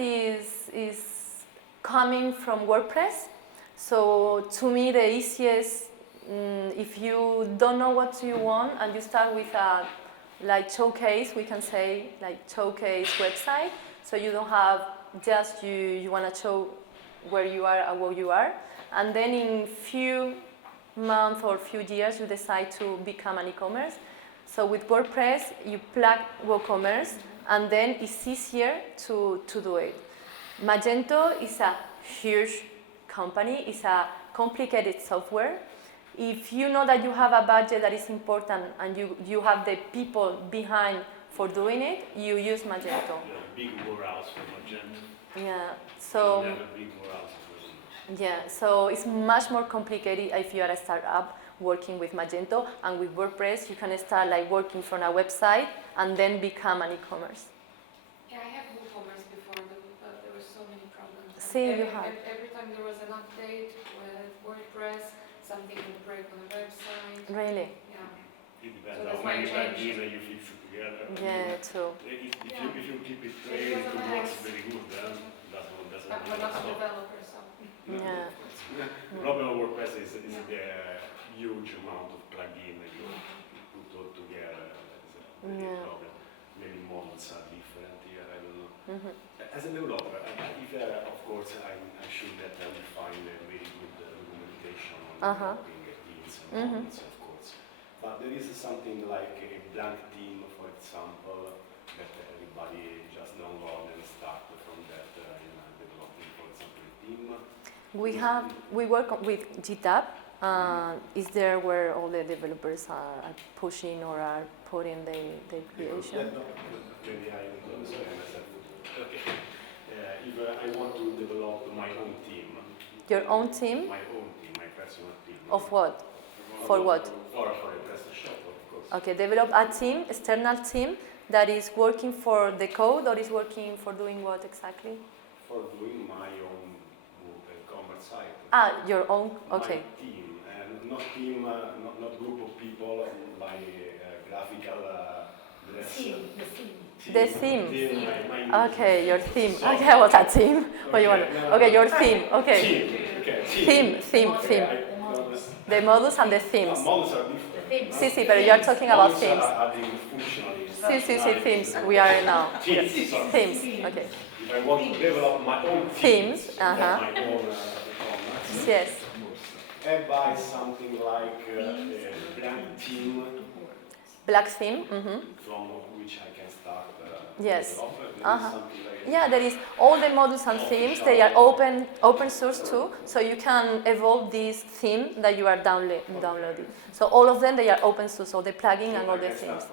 is coming from WordPress. So to me, the easiest, if you don't know what you want and you start with a like showcase, we can say like showcase website. So you don't have just you want to show where you are and what you are. And then in few months or few years, you decide to become an e-commerce. So with WordPress, you plug WooCommerce, and then it's easier to do it. Magento is a huge company, it's a complicated software. If you know that you have a budget that is important and you have the people behind for doing it, you use Magento. Yeah, big warehouse for Magento. Yeah, so Never big warehouse for Magento. yeah, so it's much more complicated if you are a startup working with Magento, and with WordPress you can start like working from a website and then become an e-commerce. Yeah, I have WooCommerce before, but there were so many problems. See, you have. Every time there was an update with WordPress, something would break on the website. Really? Yeah. It depends So how that's why I many changed. plugins you fix together. Yeah, too. If you keep it trained, it works very good, then doesn't I'm really not a stop. developer, so. Yeah. The problem of WordPress is the huge amount of plugins that you put all together. That's a big problem. Maybe models are different here, I don't know. As a developer, of course, I'm sure that I will find a very good documentation on developing themes and models, of course. But there is something like a blank theme, for example, that everybody just download and start from that in developing, for example, a theme. We work with GitHub. Is there where all the developers are pushing or are putting their creation? Maybe I don't say myself. Okay. If I want to develop my own team. Your own team? My own team, my personal team. Of what? For what? For a Prestashop, of course. Okay, develop a team, external team, that is working for the code or is working for doing what exactly? For doing my own commerce site. Ah, your own, okay. My team, and not team, not group of people, like graphical dress. The theme. My Okay, your theme. Okay, what's a team? What you want? Okay, your theme. Okay. Team. Theme. The models and the themes. Models are different. Sí, but you are talking about themes. Adding functionalities. Sí, themes. We are now. Themes. Themes. Okay. If I want to develop my own Themes. my own commerce, Yes. I buy something like a blank theme Black theme. from which I can start. Yes. Something like Yeah, there is all the models and themes. They are open source too, so you can evolve this theme that you are downloading. So all of them, they are open source, all the plugin and all the themes.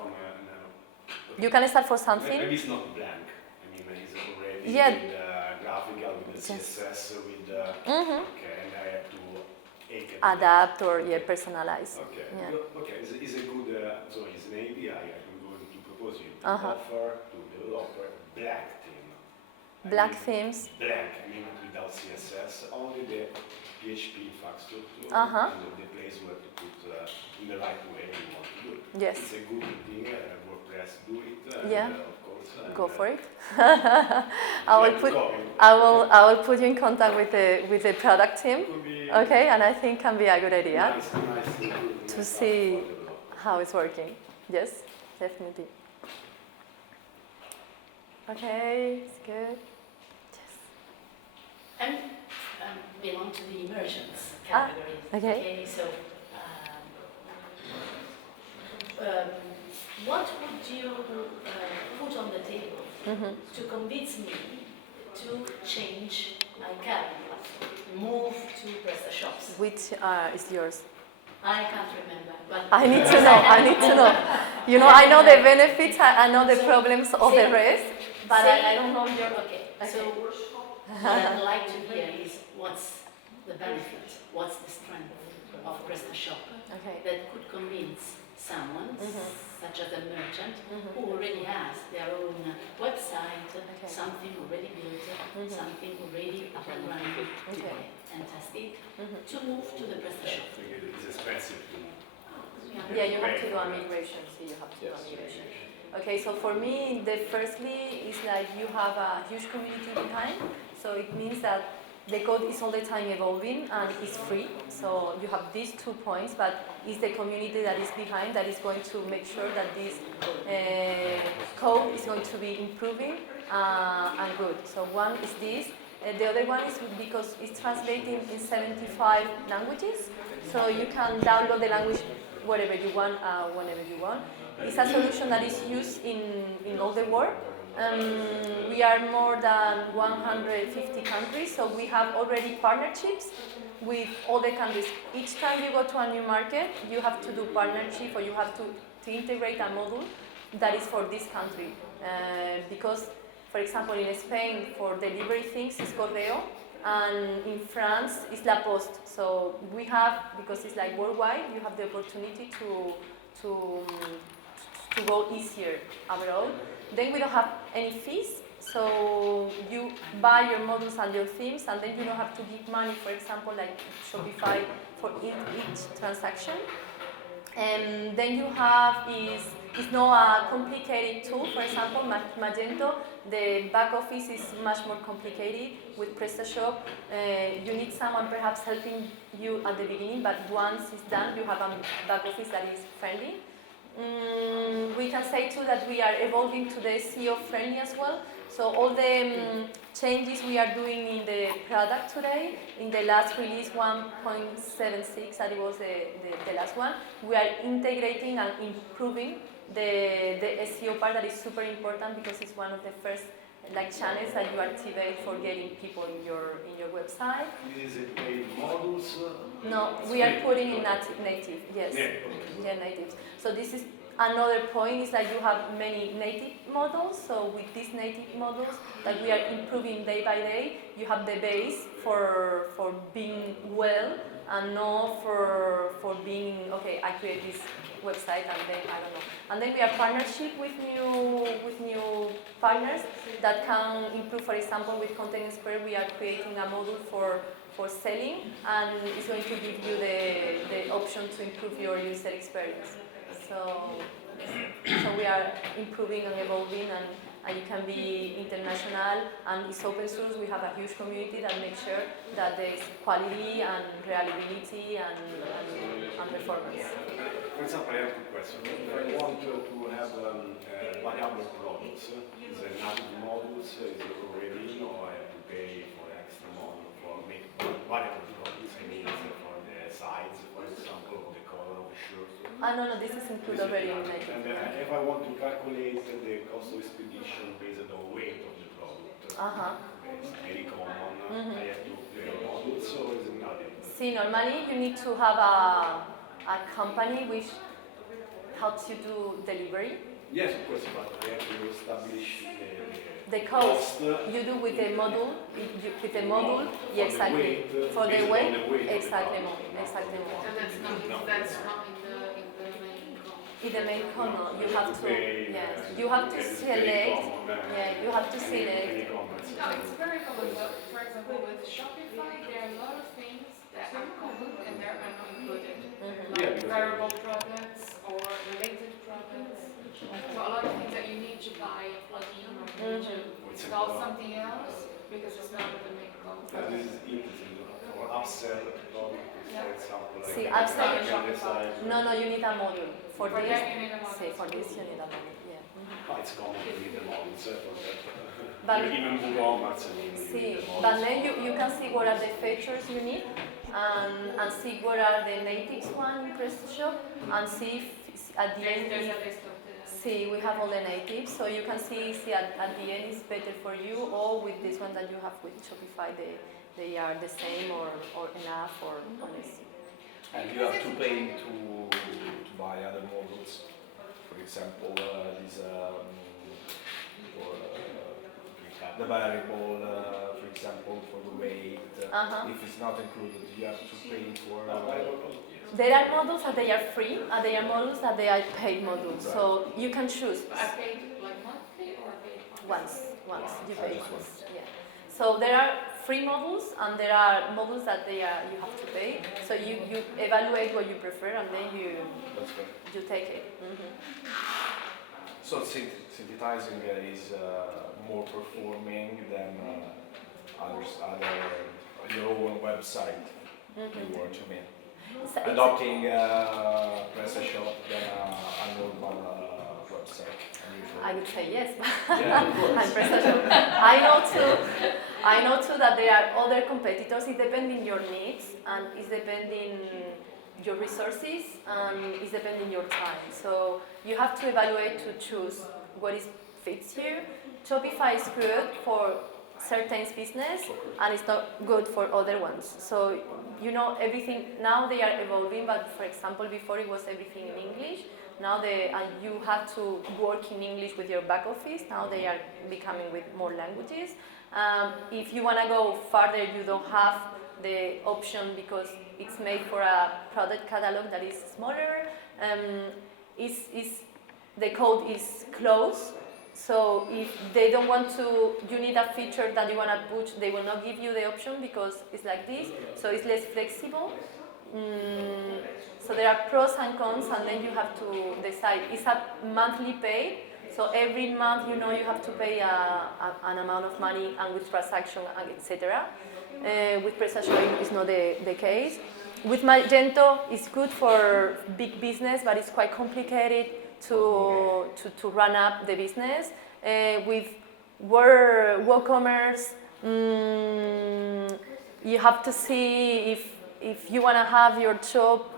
You can start for something. Maybe it's not blank. I mean, it's already Yeah. with graphical, with the CSS, with okay, and I have to Adapt or personalize. Okay. Yeah. Okay. It's a good. So it's an idea I'm going to propose you to offer to developer black theme. Black themes. Blank. I mean, without CSS, only the PHP infrastructure and the place where to put in the right way you want to do it. Yes. It's a good thing. WordPress do it. Yeah. Of course. Go for it. I will put you in contact with the product team. Okay, and I think can be a good idea to see how it's working. Yes, definitely. Okay, it's good. Yes. I belong to the immersions category. Okay. So, what would you put on the table to convince me to change my career, move to Prestashop? Which is yours? I can't remember, but I need to know. You know, I know the benefits, I know the problems of the rest, but I don't know your. Okay. So what I'd like to hear is what's the benefit, what's the strength of Prestashop that could convince someone, such as a merchant, who already has their own website, something already built, something already up and running, and tested, to move to the Prestashop. It's expensive to move. Yeah, you have to do a migration. See, you have to do a migration. Okay, so for me, the firstly is like you have a huge community behind, so it means that the code is all the time evolving and it's free. So you have these 2 points, but it's the community that is behind that is going to make sure that this code is going to be improving and good. So one is this. The other one is because it's translating in 75 languages, so you can download the language wherever you want, whenever you want. It's a solution that is used in all the world. We are more than 150 countries, so we have already partnerships with all the countries. Each time you go to a new market, you have to do partnership, or you have to integrate a module that is for this country. Because, for example, in Spain, for delivery things, it's correo, and in France, it's La Poste. So we have, because it's like worldwide, you have the opportunity to go easier abroad. Then we don't have any fees, so you buy your modules and your themes, and then you don't have to give money, for example, like Shopify, for each transaction. And then you have it's not a complicated tool. For example, Magento, the back office is much more complicated. With Prestashop, you need someone perhaps helping you at the beginning, but once it's done, you have a back office that is friendly. We can say too that we are evolving to the SEO friendly as well. So all the changes we are doing in the product today, in the last release 1.76, that it was the last one, we are integrating and improving the SEO part. That is super important because it's one of the first channels that you activate for getting people in your website. Is it paid modules? No, we are putting in native, yes. Yeah, native. So this is another point, is that you have many native models. So with these native models that we are improving day by day, you have the base for being well, and not for being, okay, I create this website and then I don't know. And then we are partnership with new partners that can improve. For example, with Content Expert, we are creating a module for selling, and it's going to give you the option to improve your user experience. So we are improving and evolving, and you can be international, and it's open source. We have a huge community that makes sure that there is quality and reliability and performance. For example, I have two questions. If I want to have variable products, is it native modules, is it already, or I have to pay for extra module for make variable products? I mean, for the size, for example, of the color of the shirt. No, this is included already in native. And if I want to calculate the cost of expedition based on weight of the product, it's very common. I have to pay modules, or is it native? See, normally you need to have a company which helps you do delivery. Yes, of course, but I have to establish the cost you do with the module. Yeah, exactly. For the weight, exactly. So that's not in the main In the main column, you have to, yes, you have to select, you have to select. No, it's very common, but for example, with Shopify, there are a lot of things that are common and they're not included. Like variable products or related products. So a lot of things that you need to buy a plugin or you need to install something else because it's not in the main code. This is interesting. For upsell product, for example, like See, upsell. Shopify. No, you need a module. For this, that you need a module. See, for this you need a module, yeah. Oh, it's common to need the modules for that. But even WooCommerce, I mean, see, but then you can see what are the features you need, and see what are the natives one in Prestashop, and see if at the end. There's a list of the... See, we have all the natives, so you can see at the end it's better for you, or with this one that you have with Shopify, they are the same or enough or less. And you have to pay to buy other modules. For example, this for the variable, for example, for the weight. If it's not included, you have to pay for. There are modules that they are free, and there are modules that they are paid modules. So you can choose. I paid like monthly or I paid Once. You pay once. Yeah. So there are free modules, and there are modules that you have to pay. So you evaluate what you prefer, and then you take it. So synthesizing is more performing than other your own website. You want to mean adopting Prestashop than a normal website. I would say yes, but Yeah, of course. I'm Prestashop. I know too that there are other competitors. It depends on your needs, and it's depending your resources, and it's depending your time. So you have to evaluate to choose what fits you. Shopify is good for certain business, and it's not good for other ones. So everything now they are evolving. But for example, before it was everything in English. Now you have to work in English with your back office. Now they are becoming with more languages. If you want to go further, you don't have the option because it's made for a product catalog that is smaller. The code is closed. So if they don't want to, you need a feature that you want to push, they will not give you the option because it's like this. So it's less flexible. So there are pros and cons, and then you have to decide. It's a monthly pay, so every month you have to pay an amount of money, and with transaction, etc. With Prestashop, it's not the case. With Magento, it's good for big business, but it's quite complicated to run up the business. With WooCommerce, you have to see if you want to have your shop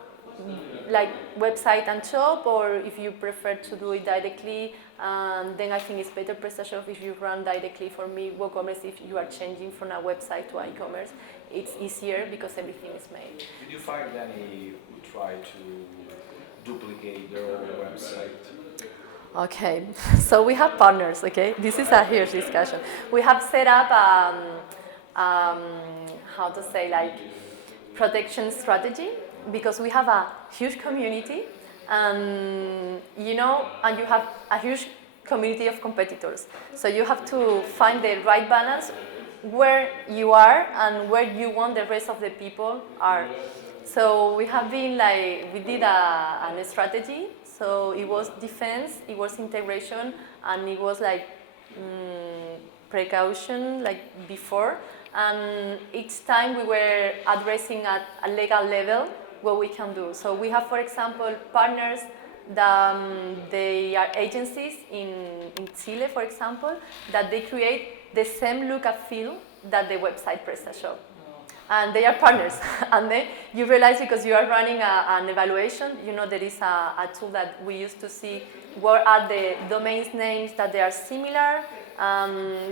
like website and shop, or if you prefer to do it directly, then I think it's better Prestashop if you run directly. For me, WooCommerce, if you are changing from a website to e-commerce, it's easier because everything is made. Did you find any who try to duplicate their own website? Okay, so we have partners, okay? This is a huge discussion. We have set up, how to say, like, protection strategy, because we have a huge community, and you have a huge community of competitors. So you have to find the right balance where you are and where you want the rest of the people are. So we have been we did a strategy. So it was defense, it was integration, and it was precaution before. And each time we were addressing at a legal level what we can do. So we have, for example, partners that they are agencies in Chile, for example, that they create the same look and feel that the website Prestashop. And they are partners. And then you realize, because you are running an evaluation, there is a tool that we use to see what are the domains names that they are similar,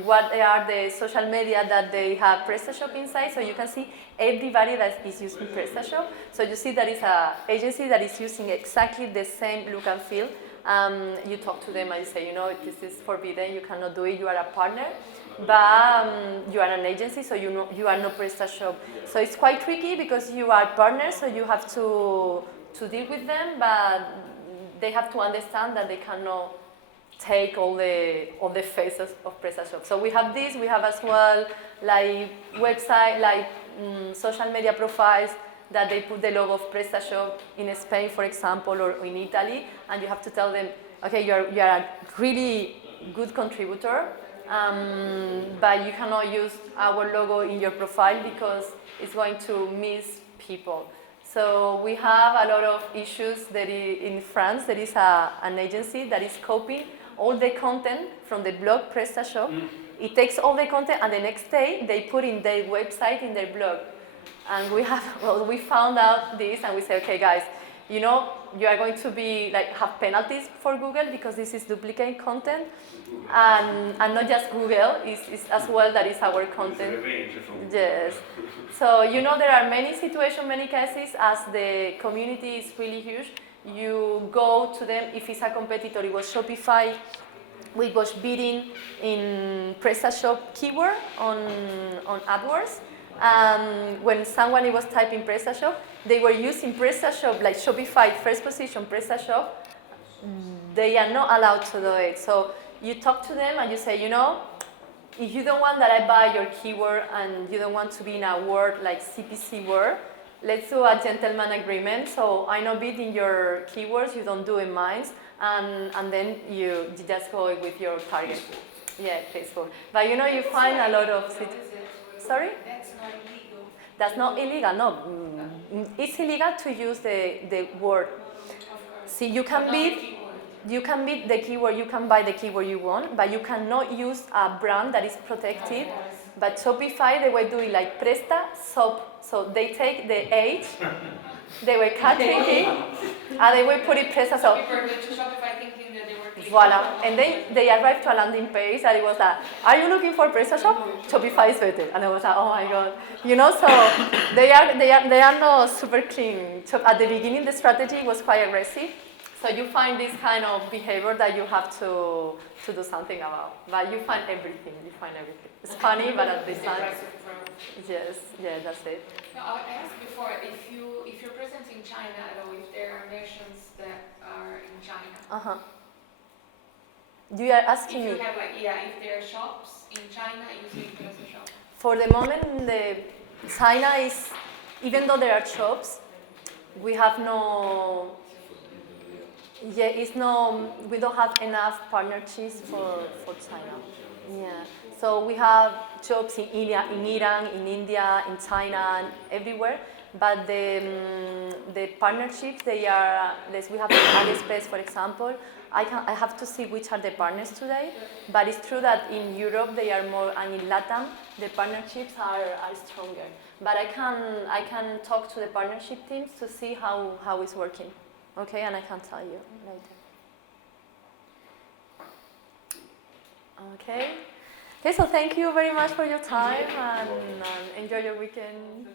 what are the social media that they have Prestashop inside, so you can see everybody that is using Prestashop. So you see that is an agency that is using exactly the same look and feel. You talk to them and you say, this is forbidden, you cannot do it, you are a partner. But you are an agency, so you are not Prestashop. So it's quite tricky because you are partners, so you have to deal with them, but they have to understand that they cannot take all the faces of Prestashop. So we have this. We have as well website, social media profiles that they put the logo of Prestashop in Spain, for example, or in Italy, and you have to tell them, okay, you are a really good contributor. But you cannot use our logo in your profile because it's going to miss people. So we have a lot of issues that in France. There is an agency that is copying all the content from the blog Prestashop. It takes all the content, and the next day they put in their website, in their blog. And we found out this, and we say, okay, guys, you are going to be have penalties for Google because this is duplicate content, and not just Google, is as well that is our content. Yes. So there are many situations, many cases, as the community is really huge. You go to them. If it's a competitor, it was Shopify. We was bidding in Prestashop keyword on AdWords. When someone was typing Prestashop, they were using Prestashop, like Shopify first position Prestashop. They are not allowed to do it. So you talk to them and you say, you know, if you don't want that I buy your keyword and you don't want to be in a word like CPC word, let's do a gentleman agreement. So I know bid in your keywords, you don't do in mine, and then you just go with your target. Yeah, Facebook. But you know, you find a lot of... Sorry? That's not illegal. That's not illegal, no. It's illegal to use the word. See, you can bid the keyword, you can buy the keyword you want, but you cannot use a brand that is protected. But Shopify, they were doing like Prestashop. So they take the H, they were cutting it, and they will put it Prestashop. People went to Shopify thinking that they were clicking. Voila. And then they arrived to a landing page and it was like, are you looking for Prestashop? Shopify is better. And I was like, oh my God. You know, so they are not super clean. So at the beginning, the strategy was quite aggressive. So you find this kind of behavior that you have to do something about. But you find everything. It's funny, but at the time, yes, yeah, that's it. Now, I asked before if you're present in China at all, if there are merchants that are in China. You are asking me. If you have if there are shops in China using Prestashop. For the moment, China is, even though there are shops, we have no. Yeah, we don't have enough partnerships for China. Yeah, so we have jobs in India, in Iran, in India, in China, and everywhere. But the partnerships, they are. We have AliExpress, for example. I have to see which are the partners today. But it's true that in Europe they are more, and in LATAM the partnerships are stronger. But I can talk to the partnership teams to see how it's working. Okay, and I can tell you later. Okay, so thank you very much for your time and enjoy your weekend.